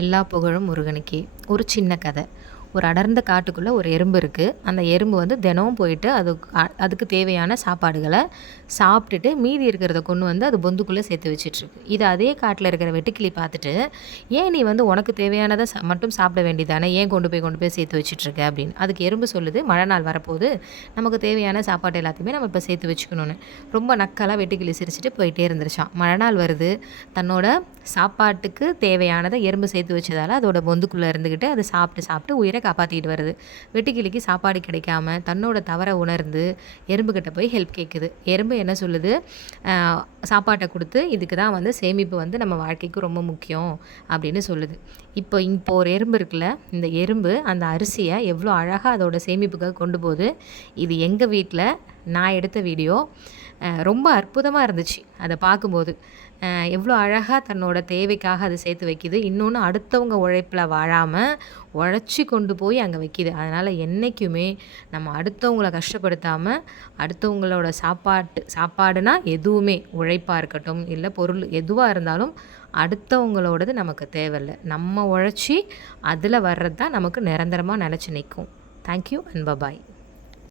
எல்லா புகழும் முருகனுக்கே. ஒரு சின்ன கதை. ஒரு அடர்ந்த காட்டுக்குள்ளே ஒரு எறும்பு இருக்குது. அந்த எறும்பு வந்து தினமும் போயிட்டு அதுக்கு தேவையான சாப்பாடுகளை சாப்பிட்டுட்டு மீதி இருக்கிறத கொண்டு வந்து அது பொந்துக்குள்ளே சேர்த்து வச்சிட்ருக்கு. இது அதே காட்டில் இருக்கிற வெட்டுக்கிளி பார்த்துட்டு, ஏன் நீ வந்து உனக்கு தேவையானதை மட்டும் சாப்பிட வேண்டியதானே, ஏன் கொண்டு போய் சேர்த்து வச்சிட்ருக்க அப்படின்னு. அதுக்கு எறும்பு சொல்லுது, மழை நாள் வரப்போது, நமக்கு தேவையான சாப்பாடு எல்லாத்தையுமே நம்ம இப்போ சேர்த்து வச்சுக்கணும்னு. ரொம்ப நக்கலாக வெட்டுக்கிளி சிரிச்சுட்டு போயிட்டே இருந்துருச்சான். மழை நாள் வருது, தன்னோட சாப்பாட்டுக்கு தேவையானதை எறும்பு சேர்த்து வச்சதால் அதோட பொந்துக்குள்ளே இருந்துக்கிட்டு அது சாப்பிட்டு உயிரை காப்பாற்றிட்டு வருது. வெட்டுக்கிளிக்கு சாப்பாடு கிடைக்காம தன்னோட தவறை உணர்ந்து எறும்புக்கிட்ட போய் ஹெல்ப் கேட்குது. எறும்பு என்ன சொல்லுது, சாப்பாட்டை கொடுத்து இதுக்கு தான் வந்து சேமிப்பு வந்து நம்ம வாழ்க்கைக்கு ரொம்ப முக்கியம் அப்படின்னு சொல்லுது. இப்போ ஒரு எறும்பு இருக்குல்ல, இந்த எறும்பு அந்த அரிசியை எவ்வளோ அழகாக அதோட சேமிப்புக்காக கொண்டு போகுது. இது எங்கள் வீட்டில் நான் எடுத்த வீடியோ. ரொம்ப அற்புதமாக இருந்துச்சு அதை பார்க்கும்போது. எவ்வளோ அழகாக தன்னோட தேவைக்காக அதை சேர்த்து வைக்கிது. இன்னொன்று, அடுத்தவங்க உழைப்பில் வாழாமல் உழைச்சி கொண்டு போய் அங்கே வைக்கிது. அதனால் என்றைக்குமே நம்ம அடுத்தவங்கள கஷ்டப்படுத்தாமல், அடுத்தவங்களோட சாப்பாடுனா எதுவுமே உழைப்பாக இருக்கட்டும், இல்லை பொருள் எதுவாக இருந்தாலும் அடுத்தவங்களோடது நமக்கு தேவையில்லை. நம்ம உழைச்சி அதில் வர்றது தான் நமக்கு நிரந்தரமாக நிலச்சி நிற்கும். Thank you and bye bye.